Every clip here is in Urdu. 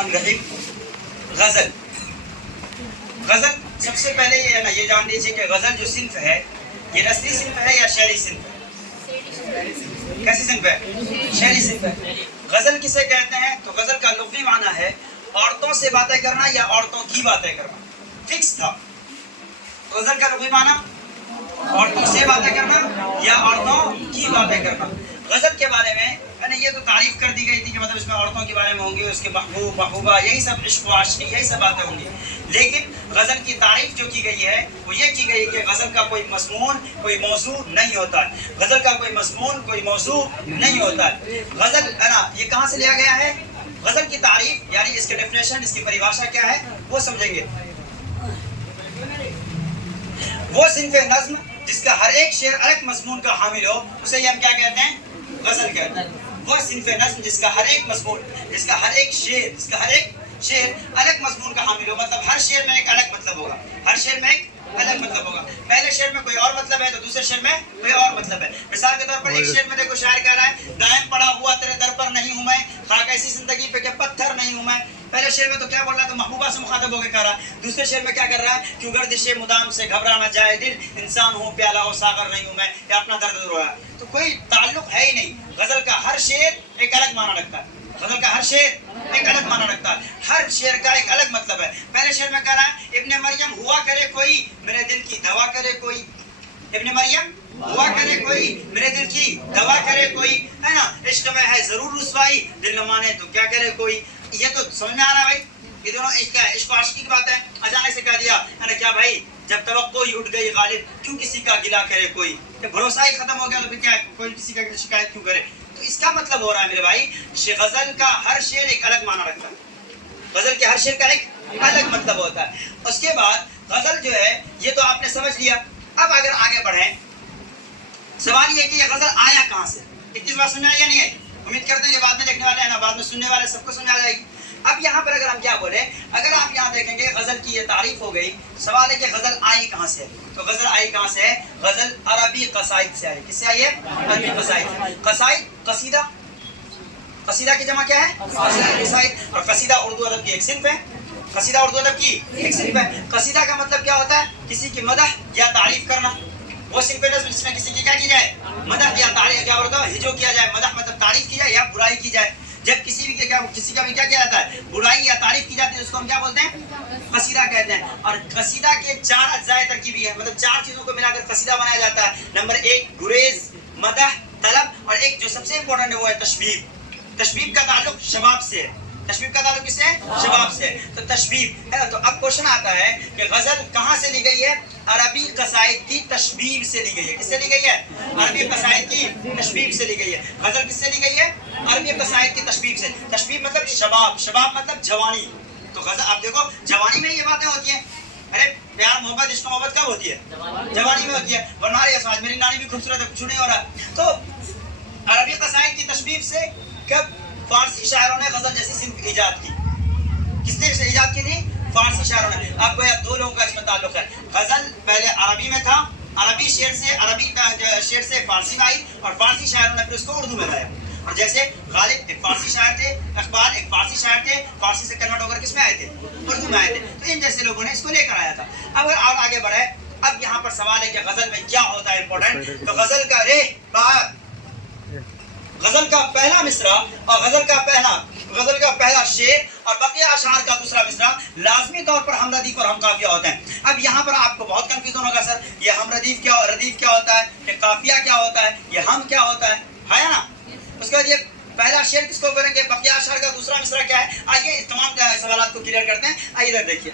الرحمن الرحیم. غزل. غزل سب سے پہلے یہ ہے نا یہ جان لیجیے کہ غزل جو صنف ہے یہ نثری صنف ہے یا شعری صنف ہے؟ کیسی صنف ہے؟ شعری صنف ہے. غزل کسے کہتے ہیں؟ تو غزل کا لغوی معنی ہے عورتوں سے باتیں کرنا یا عورتوں کی باتیں کرنا. فکس تھا. غزل کا لغوی معنی عورتوں سے باتیں کرنا یا عورتوں کی باتیں کرنا. غزل کے بارے میں نے یہ تو تعریف کر دی گئی تھی کہ مطلب اس میں عورتوں کے بارے میں ہوں گے، اس کے محبوب محبوبہ یہی سب عشق و عاشقی یہی سب باتیں ہوں گی. لیکن غزل کی تعریف جو کی گئی ہے وہ یہ کی گئی کہ غزل کا کوئی مضمون کوئی موضوع نہیں ہوتا ہے. غزل کا کوئی مضمون کوئی موضوع نہیں ہوتا ہے. غزل ہے نا یہ کہاں سے لیا گیا ہے؟ غزل کی تعریف یعنی اس کے ڈیفینیشن اس کی پریبھاشا کیا ہے وہ سمجھیں گے. وہ صنف نظم جس کا ہر ایک شعر الگ مضمون کا حامل ہو اسے ہم کیا کہتے ہیں؟ غزل کہتے ہیں. وہ صنف نظم جس کا ہر ایک مضمون جس کا ہر ایک شعر الگ مضمون کا حامل ہو، مطلب ہر شعر میں ایک الگ مطلب ہوگا، ہر شعر میں ایک الگ مطلب ہوگا. پہلے شعر میں کوئی اور مطلب ہے تو دوسرے شعر میں کوئی اور مطلب ہے. مثال کے طور پر ایک شعر میں دیکھو شاعر کہہ رہا ہے دائم پڑا ہوا تیرے در پر نہیں ہوں میں، خاک ایسی زندگی پہ کہ پتھر نہیں ہوں میں. پہلے شعر میں تو کیا بول رہا ہے؟ تو محبوبہ سے مخاطب ہو کے کہہ رہا ہے. دوسرے شعر میں کیا کر رہا ہے؟ کیوں گردش مدام سے گھبرا نہ جائے دل، انسان ہوں پیالہ ہو ساغر نہیں ہوں میں، یا اپنا درد رو رہا ہے. تو کوئی تعلق ہے ہی نہیں. غزل کا ہر شعر ایک الگ معنی رکھتا ہے. غزل کا ہر شعر ایک الگ معنی رکھتا ہے. ہر شعر کا ایک الگ مطلب ہے. پہلے شعر میں کہہ رہا ہے ابن مریم ہوا کرے کوئی میرے دل کی دوا کرے کوئی. ابن مریم ہوا کرے کوئی میرے دل کی دوا کرے کوئی، ہے نا. عشق میں ہے ضرور رسوائی دل نہ مانے تو کیا کرے کوئی. یہ تو سمجھ میں آ رہا ہے بھائی؟ یہ دونوں عشق و عاشقی کی بات ہے. اچانک سے کہہ دیا ہے نا کیا بھائی جب توقع ہی اٹھ گئی غالب کیوں کسی کا گلہ کرے کوئی. کہ بھروسہ ہی ختم ہو گیا تو پھر کیا کوئی کسی کا شکایت کیوں کرے. تو اس کا مطلب ہو رہا ہے میرے بھائی غزل کا ہر شعر ایک الگ معنی رکھتا ہے. غزل کے ہر شعر کا ایک الگ مطلب ہوتا ہے. اس کے بعد غزل جو ہے یہ تو آپ نے سمجھ لیا. اب اگر آگے بڑھیں سوال یہ کہ یہ غزل آیا کہاں سے؟ اتنی بات سمجھ آئی یا نہیں آئی؟ امید کرتے ہیں کہ بعد میں دیکھنے والے ہیں نا بعد میں سننے والے سب کو سمجھ آ جائے گی. اب یہاں پر اگر ہم کیا بولیں، اگر آپ یہاں دیکھیں گے غزل کی یہ تعریف ہو گئی. سوال ہے کہ غزل آئی کہاں سے؟ تو غزل آئی کہاں سے ہے؟ غزل عربی قصائد سے آئی. کس سے آئی ہے؟ عربی قصائد. قصائد قصیدہ، قصیدہ کی جمع کیا ہے؟ قصائد. اور قصیدہ اردو ادب کی ایک صنف ہے. قصیدہ اردو ادب کی ایک صنف ہے. قصیدہ کا مطلب کیا ہوتا ہے؟ کسی کی مدح یا تعریف کرنا. وہ صنف نظم جس میں کسی کی کیا کی جائے؟ مدح یا تعریف، کیا بولتا ہے؟ ہجو کیا جائے. مدح مطلب تعریف کی جائے یا برائی کی جائے. جب کسی کا بھی کیا کیا جاتا ہے؟ برائی یا تعریف کی جاتی ہے اس کو ہم کیا بولتے ہیں؟ قصیدہ کہتے ہیں. اور قصیدہ کے 4 اجزاء ترکیبی ہیں، مطلب 4 چیزوں کو ملا کر قصیدہ بنایا جاتا ہے. نمبر 1 گریز، مدح، طلب، اور ایک جو سب سے امپورٹنٹ ہے وہ ہے تشبیب. تشبیب کا تعلق شباب سے ہے. تشبیب کا تعلق کس سے ہے؟ شباب سے. تو تشبیب ہے نا. تو اب کوشچن آتا ہے کہ غزل کہاں سے لی گئی ہے؟ عربی قصائد کی تشبیب سے لی گئی ہے. کس سے لی گئی ہے؟ عربی قصائد کی تشبیب سے لی گئی ہے. غزل کس سے لی گئی ہے؟ عربی قصائد کی تشبیب سے. تشبیب مطلب شباب، شباب مطلب جوانی. تو غزل آپ دیکھو جوانی میں یہ باتیں ہوتی ہیں. ارے پیار محبت عشق محبت کب ہوتی ہے؟ جوانی میں ہوتی ہے. ورنہ یہ سمجھ میری نانی بھی خوبصورت ہے کچھ نہیں ہو رہا. تو عربی قصائد کی تشبیب سے کب فارسی شاعروں نے غزل جیسی صنف ایجاد کی. کس نے ایجاد کی تھی؟ فارسی شاعروں نے. آپ کو 2 لوگوں کا اس میں تعلق ہے. غزل پہلے عربی میں تھا، عربی شعر سے فارسی میں آئی اور فارسی شاعروں نے پھر اس کو اردو میں لایا. اور جیسے غالب ایک فارسی شاعر تھے، اقبال ایک فارسی شاعر تھے، فارسی سے کنورٹ ہو کر کس میں آئے تھے؟ اردو میں آئے تھے. تو ان جیسے لوگوں نے اس کو لے کر آیا تھا. اب اگر آپ آگے بڑھے اب یہاں پر سوال ہے کہ غزل میں کیا ہوتا ہے امپورٹنٹ. تو غزل کا غزل کا پہلا مصرع اور غزل کا پہلا شعر اور بقیہ اشعار کا دوسرا مصرع لازمی طور پر ہم ردیف اور ہم قافیہ ہوتے ہیں. اب یہاں پر آپ کو بہت کنفیوژن ہوگا سر یہ ہم ردیف کیا ہوتا ہے، یہ قافیہ کیا ہوتا ہے، یہ ہم کیا ہوتا ہے نا. اس کے بعد یہ پہلا شعر کس کو کریں گے، بقیہ اشعار کا دوسرا مصرع کیا ہے. آئیے اس تمام سوالات کو کلیئر کرتے ہیں. آئیے ادھر دیکھیے.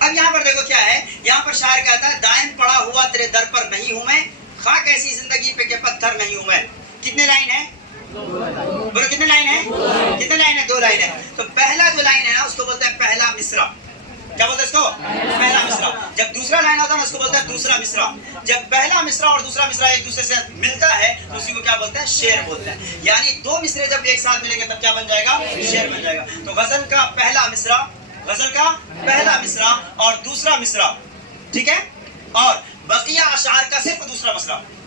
اب یہاں پر دیکھو کیا ہے. یہاں پر شاعر کہتا ہے دائم پڑا ہوا تیرے در پر نہیں ہوں میں، خاک ایسی زندگی پہ کہ پتھر نہیں ہوں میں. کتنے لائن ہیں؟ بولو کتنے لائن ہیں؟ کتنے لائن ہیں؟ 2 لائن ہیں. تو پہلا جو لائن ہے نا اس کو بولتے ہیں پہلا مصرع. کیا بولتے ہیں اس کو؟ پہلا مصرع. جب دوسرا لائن ہوتا ہے نا اس کو بولتے ہیں دوسرا مصرع. جب پہلا مصرع اور دوسرا مصرع ایک دوسرے سے ملتا ہے تو اسی کو کیا بولتے ہیں؟ شعر بولتے ہیں. یعنی 2 مصرے جب ایک ساتھ ملیں گے تب کیا بن جائے گا؟ شعر بن جائے گا. تو غزل کا پہلا مصرع اور دوسرا مصرع، ٹھیک ہے. اور بقیہ اشعار کا صرف دوسرا مصرع.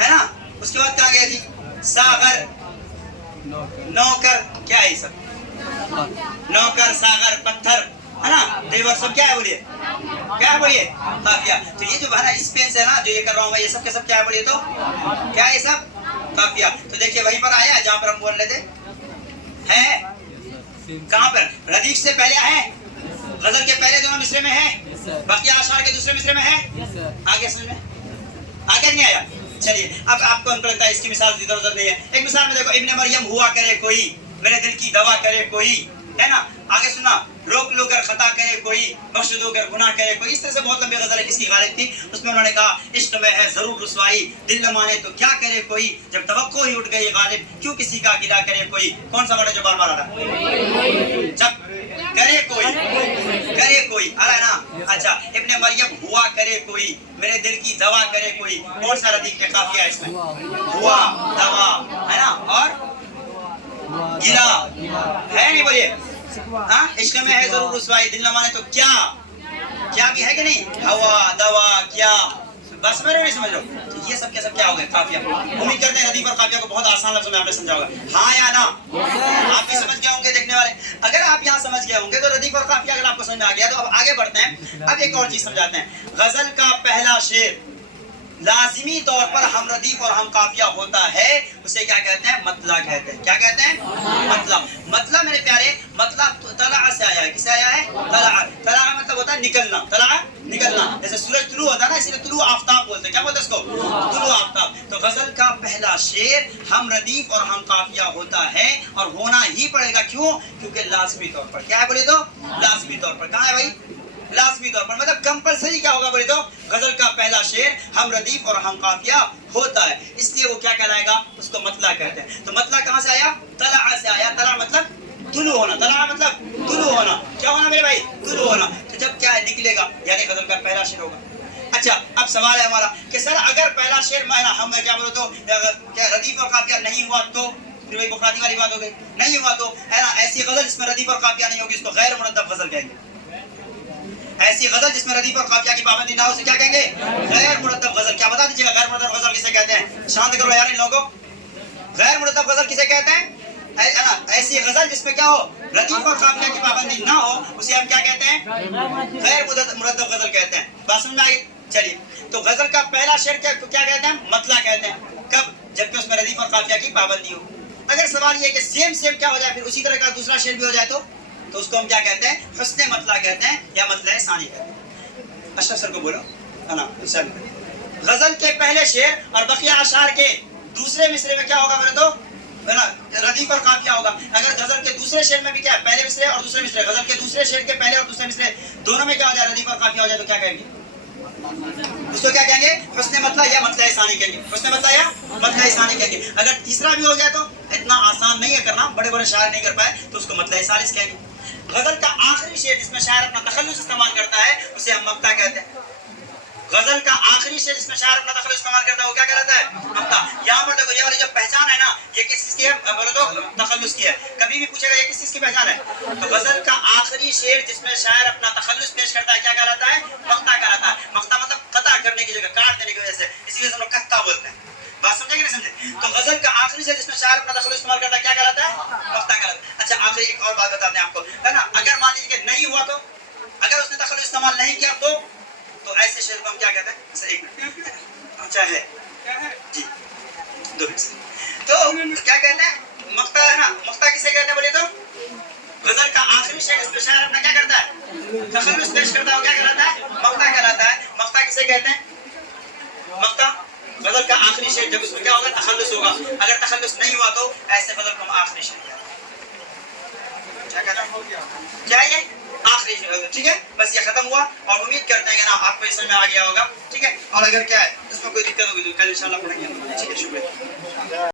ہے نا. اس کے بعد کہاں گیا جی؟ ساغر نوکر. کیا ہے یہ سب؟ نوکر ساغر پتھر ہے نا. دیور سب کیا ہے بولیے؟ کیا ہے بولیے؟ قافیہ. تو یہ جو ہے نا اس پین سے نا جو یہ کر رہا ہوں یہ سب کے سب کیا ہے بولیے تو کیا ہے یہ سب؟ قافیہ. تو دیکھیے وہیں پر آیا جہاں پر ہم بول رہے تھے. ہے کہاں پر؟ ردیف سے پہلے ہے, غزل کے پہلے دونوں مصرے میں ہے, بقیہ اشعار کے دوسرے مصرے میں ہے. آگے سمجھ میں آگے نہیں آیا؟ چلیے اب آپ کو لگتا ہے اس کی مثال ادھر ادھر نہیں ہے. ایک مثال میں دیکھو, ابن مریم ہوا کرے کوئی, میرے دل کی دوا کرے کوئی, ہے نا. آگے سنا, روک لو گر خطا کرے کوئی, بخش دو گر گناہ کرے کوئی. اس طرح سے بہت لمبی غزل ہے. کس کی غالب تھی؟ اس میں انہوں نے کہا عشق میں ہے ضرور رسوائی, دل نہ مانے تو کیا کرے کوئی, جب توقع ہی اٹھ گئی غالب کیوں کسی کا گلا کرے کوئی. کون سا ورڈ ہے جو بار بار آ رہا ہے؟ جب کرے کوئی, کرے کوئی آ رہا ہے نا. اچھا, ابن مریم ہوا کرے کوئی, میرے دل کی دوا کرے کوئی. کون سا ردیف کے قافیہ ہے اس میں؟ ہوا, دوا, ہے نا, اور گلا ہے نہیں بولیے. ہاں, عشق میں ہے ضرور رسوائی, دل نہ مانے تو کیا بھی ہے کہ نہیں؟ ہوا, دوا, کیا. بس میں نہیں سمجھ رہا ہوں. تو یہ سب کے سب کیا ہو گئے؟ قافیہ. امید کرتے ہیں ردیف اور قافیہ کو بہت آسان لفظوں میں آپ نے سمجھا ہوگا. ہاں یا نا؟ آپ بھی سمجھ گئے ہوں گے دیکھنے والے. اگر آپ یہاں سمجھ گئے ہوں گے تو ردیف اور قافیہ اگر آپ کو سمجھ میں آ گیا تو اب آگے بڑھتے ہیں. اب ایک اور چیز سمجھاتے ہیں. غزل کا پہلا شعر لازمی طور پر ہم ردیف اور ہم قافیہ ہوتا ہے, اسے کیا کہتے ہیں؟ مطلع کہتے ہیں. کیا کہتے ہیں؟ مطلع. مطلع میرے پیارے, مطلع طلع سے آیا ہے. کس سے آیا ہے؟ طلع. طلع کا مطلب ہوتا ہے نکلنا. طلع نکلنا, جیسے سورج طلوع ہوتا ہے نا, اسی لیے طلوع آفتاب بولتے ہیں. کیا بولتے ہیں اس کو؟ طلوع آفتاب. تو غزل کا پہلا شعر ہم ردیف اور ہم قافیہ ہوتا ہے, اور ہونا ہی پڑے گا. کیوں؟ کیونکہ لازمی طور پر. کیا ہے بولے تو؟ لازمی طور پر. کہاں ہے بھائی؟ لازمی طور پر. مطلب کمپلسری کیا ہوگا بولے تو؟ غزل کا پہلا شعر ہم ردیف اور ہم قافیہ ہوتا ہے, اس لیے وہ کیا کہلائے گا؟ اس کو مطلع کہتے ہیں. تو مطلع کہاں سے آیا؟ طلع سے آیا. طلع مطلب طلوع ہونا. طلع مطلب طلوع ہونا. کیا ہونا میرے بھائی؟ طلوع ہونا. تو جب کیا ہے نکلے گا, یعنی غزل کا پہلا شعر ہوگا. اچھا, اب سوال ہے ہمارا کہ سر اگر پہلا شعر ہم کیا بولے تو کیا ردیف اور قافیہ نہیں ہوا تو پھر وہی بخاری والی بات ہو گئی. نہیں ہوا تو ہے نا, ایسی غزل جس میں ردیف اور قافیہ نہیں ہوگی اس کو غیر مرتب غزل کہیں گے. ایسی غزل جس میں ردیف اور قافیہ کی پابندی نہ ہو اسے کیا کہیں گے؟ غیر مرتب غزل. کیا بتا دیجیے گا غیر مرتب غزل کسے کہتے ہیں؟ شانت کرو یار ان لوگوں کو. غیر مرتب غزل کسے کہتے ہیں؟ ایسی غزل جس میں کیا ہو؟ ردیف اور قافیہ کی پابندی نہ ہو اسے ہم کیا کہتے ہیں؟ غیر مرتب غزل کہتے ہیں. بات سمجھ میں آئی؟ چلیے, تو غزل کا پہلا شعر کیا کہتے ہیں؟ مطلع کہتے ہیں. کب؟ جبکہ اس میں ردیف اور قافیہ کی پابندی ہو. اگر سوال یہ ہے کہ سیم کیا ہو جائے پھر اسی طرح کا دوسرا شعر بھی ہو جائے تو اس کو ہم کیا کہتے ہیں؟ حسن مطلع کہتے ہیں یا مطلع ثانی کہتے ہیں. اشرف سر کو بولو نا. غزل کے پہلے شعر اور بقیہ اشعار کے دوسرے مصرے میں کیا ہوگا میرے تو؟ ردیف اور قافیہ ہوگا. اگر غزل کے دوسرے شعر میں بھی کیا ہے؟ پہلے مصرے اور دوسرے مصرے. غزل کے دوسرے شعر کے پہلے اور دوسرے مصرے دونوں میں کیا ہو جائے؟ ردیف اور قافیہ ہو جائے تو کیا کہیں گے؟ اس کو کیا کہیں گے؟ حسن مطلع یا مطلع ثانی کہیں گے. حسن مطلع یا مطلع ثانی کہیں گے. اگر تیسرا بھی ہو جائے تو اتنا آسان نہیں ہے کرنا, بڑے بڑے شاعر نہیں کر پائے تو اس کو مطلع ثالث کہیں گے. غزل کا آخری شعر جس میں شاعر اپنا تخلص استعمال کرتا ہے اسے ہم مقطع کہتے ہیں. غزل کا آخری شعر جس میں شاعر اپنا تخلص استعمال کرتا ہے وہ کیا کہلاتا ہے؟ مقطع. یہاں پر دیکھو یہ والی جو پہچان ہے نا, یہ کس چیز کی ہے؟ بولو تو تخلص کی ہے. کبھی بھی پوچھے گا یہ کس چیز کی پہچان ہے؟ تو غزل کا آخری شعر جس میں شاعر اپنا تخلص پیش کرتا ہے کیا کہلاتا ہے؟ مقطع کہلاتا ہے. مقطع مطلب قطع کرنے کی جگہ, کاٹ دینے کی وجہ سے, اسی وجہ سے ہم لوگ قطع بولتے ہیں. بات سمجھے کہ نہیں سمجھے؟ تو غزل کا آخری شعر جس میں شاعر اپنا تخلص استعمال کرتا ہے کیا کہلاتا ہے؟ مقطع کہلاتا ہے. اچھا, آخری ایک اور بات بتاتے ہیں آپ کو, ہے نا. اگر مان لیجیے کہ نہیں ہوا تو, اگر اس نے تخلص استعمال نہیں کیا تو ایسے شعر کو ہم کیا کہتے ہیں؟ ایک منٹ, اچھا ہے جی, دو منٹ. تو کیا کہتے ہیں؟ مقطع ہے نا. مقطع کسے کہتے ہیں بولے تو؟ غزل کا آخری شعر جس میں شاعر اپنا کیا کرتا ہے؟ تخلص پیش کرتا ہے وہ کیا کہلاتا ہے؟ مقطع کہلاتا ہے. مقطع کسے کہتے ہیں؟ مقطع غزل کا آخری شعر جب اس میں کیا ہوگا؟ تخلص ہوگا. اگر تخلص نہیں ہوا تو ایسے غزل کو ہم آخری شعر کہتے ہیں. کیا کہنا ہو گیا؟ کیا یہ آخری شعر؟ ٹھیک ہے, بس یہ ختم ہوا اور امید کرتے ہیں کہ نا آپ کو اس سمجھ میں آ گیا ہوگا. ٹھیک ہے, اور اگر کیا ہے اس میں کوئی دقت ہوگی تو کل انشاءاللہ پڑھیں گے. ٹھیک ہے, شکریہ.